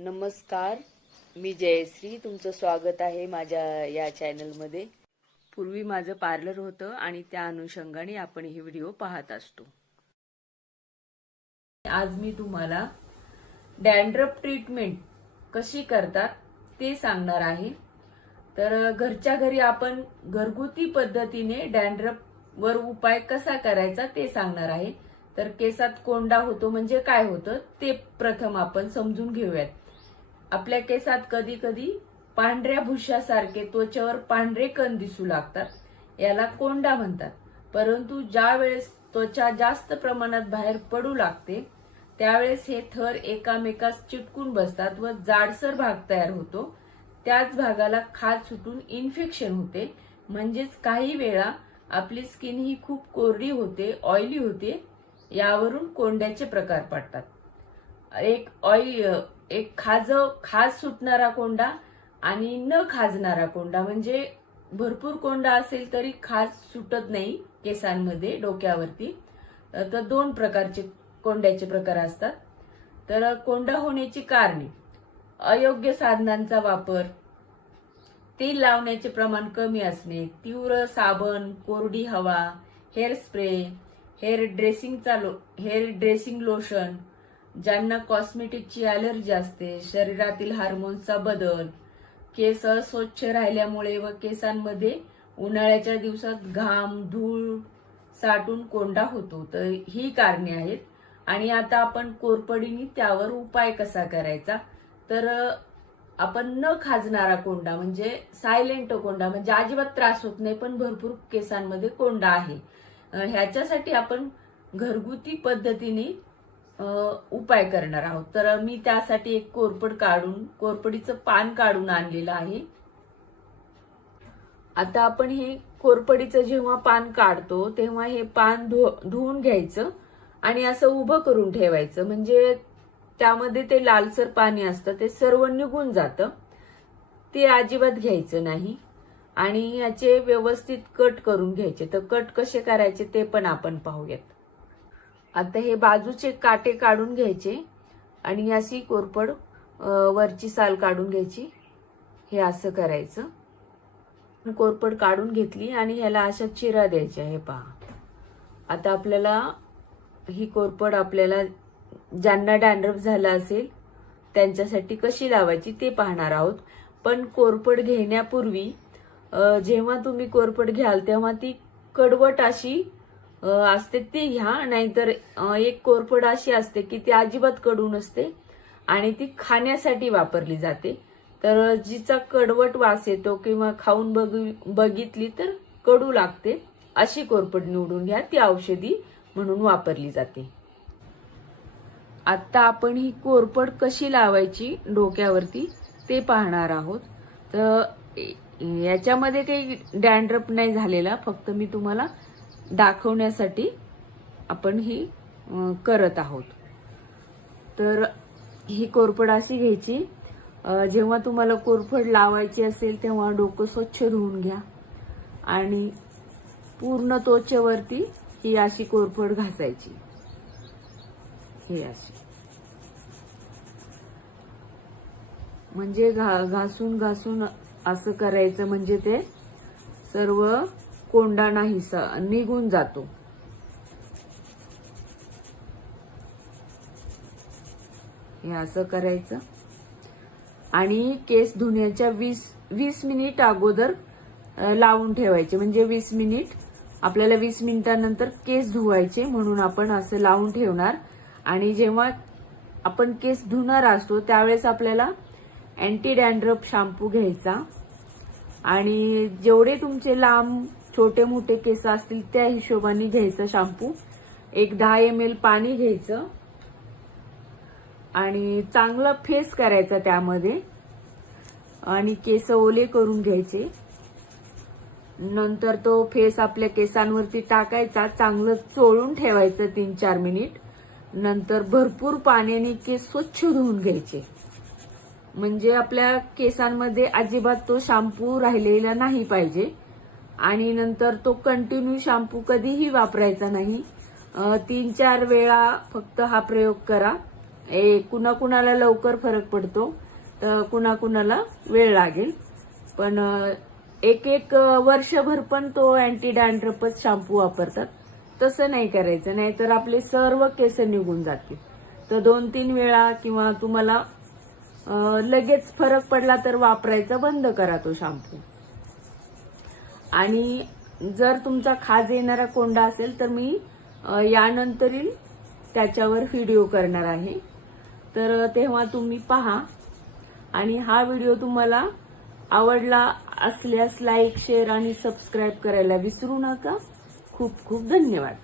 नमस्कार, मी जयश्री. तुमचं स्वागत आहे माझ्या या चॅनलमध्ये. पूर्वी माझं पार्लर होतं आणि त्या अनुषंगाने आपण ही व्हिडिओ पाहत असतो. आज मी तुम्हाला डॅन्ड्रफ ट्रीटमेंट कशी करतात ते सांगणार आहे. तर घरच्या घरी आपण घरगुती पद्धतीने डॅन्ड्रफ वर उपाय कसा करायचा ते सांगणार आहे. तर केसात कोंडा होतो म्हणजे काय होतं ते प्रथम आपण समजून घेऊयात. आपल्या केसात कधी कधी पांढऱ्या भुशासारखे त्वचेवर पांढरे कण दिसू लागतात, याला कोंडा म्हणतात. परंतु ज्या वेळेस त्वचा जास्त प्रमाणात बाहेर पडू लागते त्यावेळेस हे थर एकामेकास चिटकून बसतात व जाडसर भाग तयार होतो. त्याच भागाला खाज सुटून इन्फेक्शन होते. म्हणजेच काही वेळा आपली स्किन ही खूप कोरडी होते, ऑइली होते. यावरून कोंड्याचे प्रकार पडतात. एक खाज सुटणारा कोंडा आणि न खाजणारा कोंडा. म्हणजे भरपूर कोंडा असेल तरी खाज सुटत नाही केसांमध्ये, डोक्यावरती. तर दोन प्रकारचे कोंड्याचे प्रकार असतात. तर कोंडा होण्याची कारणे: अयोग्य साधनांचा वापर, तेल लावण्याचे प्रमाण कमी असणे, तीव्र साबण, कोरडी हवा, hair spray, hair dressing lotion, ज्यांना कॉस्मेटिकची ॲलर्जी असते, शरीरातील हार्मोन्सचा बदल, केस अस्वच्छ राहिल्यामुळे व केसांमध्ये उन्हाळ्याच्या दिवसात घाम, धूळ साठून कोंडा होतो. तर ही कारणे आहेत. आणि आता आपण कोरपडीने त्यावर उपाय कसा करायचा. तर आपण न खाजणारा कोंडा म्हणजे सायलेंट कोंडा, म्हणजे अजिबात त्रास होत नाही पण भरपूर केसांमध्ये कोंडा आहे, ह्याच्यासाठी आपण घरगुती पद्धतीने उपाय करणार आहोत. तर मी त्यासाठी एक कोरपडीचं पान काढून आणलेलं आहे. आता आपण हे कोरपडीचं जेव्हा पान काढतो तेव्हा हे पान धुवून घ्यायचं आणि असं उभं करून ठेवायचं. म्हणजे त्यामध्ये ते लालसर पाणी असतं ते सर्व निघून जातं. ते अजिबात घ्यायचं नाही. आणि याचे व्यवस्थित कट करून घ्यायचे. तर कट कसे करायचे ते पण आपण पाहूयात. आता हे बाजूचे काटे काढून घ्यायचे आणि अशी कोरपड वरची साल काढून घ्यायची. हे असं करायचं. कोरपड काढून घेतली आणि ह्याला अशा चिरा द्यायच्या. हे पहा. आता आपल्याला ही कोरपड ज्यांना डॅन्ड्रफ झाला असेल त्यांच्यासाठी कशी लावायची ते पाहणार आहोत. पण कोरपड घेण्यापूर्वी जेव्हा तुम्ही कोरपड घ्याल तेव्हा ती कडवट अशी असते ती घ्या. नाहीतर एक कोरपड अशी असते की ती अजिबात कडू नसते आणि ती खाण्यासाठी वापरली जाते. तर जिचा कडवट वास येतो किंवा खाऊन बघितली तर कडू लागते अशी कोरपड निवडून घ्या. ती औषधी म्हणून वापरली जाते. आता आपण ही कोरपड कशी लावायची डोक्यावरती ते पाहणार आहोत. तर याच्यामध्ये काही डॅन्ड्रफ नाही झालेला, फक्त मी तुम्हाला दाखवण्यासाठी आपण ही करत आहोत. तर ही कोरपड अशी घ्यायची. जेव्हा तुम्हाला कोरपड लावायची असेल तेव्हा डोकं स्वच्छ धुवून घ्या आणि पूर्ण त्वचेवरती ही अशी कोरपड घासायची. हे अशी म्हणजे घासून घासून असं करायचं. म्हणजे ते सर्व कोंडा नाहीसा निघून जातो. हे असं करायचं. आणि केस धुण्याच्या 20 मिनिट अगोदर लावून ठेवायचे. म्हणजे 20 मिनिट आपल्याला 20 मिनिटांनंतर केस धुवायचे म्हणून आपण असं लावून ठेवणार. आणि जेव्हा आपण केस धुणार असतो त्यावेळेस आपल्याला अँटी डॅन्ड्रफ शॅम्पू घ्यायचा. आणि जेवढे तुमचे लांब छोटे मोठे केस असतील त्या हिशोबाने घ्यायचं शॅम्पू. एक 10 ml पाणी घ्यायचं आणि चांगला फेस करायचा त्यामध्ये आणि केस ओले करून घ्यायचे. नंतर तो फेस आपल्या केसांवरती टाकायचा, चांगलं चोळून ठेवायचं 3-4 मिनिट. नंतर भरपूर पाण्याने केस स्वच्छ धुवून घ्यायचे. म्हणजे आपल्या केसांमध्ये अजिबात तो शॅम्पू राहिलेला नाही पाहिजे. आणि नंतर तो कंटिन्यू शॅम्पू कधीही वापरायचा नाही. 3-4 वेळा फक्त हा प्रयोग करा. कुणाकुणाला लवकर फरक पडतो तर कुणाकुणाला वेळ लागेल, पण एक वर्षभर पण तो अँटी डॅन्ड्रफच शॅम्पू वापरतात. तसं नाही करायचं, नाहीतर आपले सर्व केस निघून जातील. तर 2-3 वेळा किंवा तुम्हाला लगेच फरक पडला तर व्हापरायचा बंद करा तो शॅम्पू. आणि जर तुमचा खाज येणारा कोंडा असेल तर मी यानंतरील त्याच्यावर व्हिडिओ करणार आहे, तर तेव्हा तुम्ही पहा. आणि हा व्हिडिओ तुम्हाला आवडला असल्यास लाईक, शेअर आणि सबस्क्राईब करायला विसरू नका. खूप खूप धन्यवाद.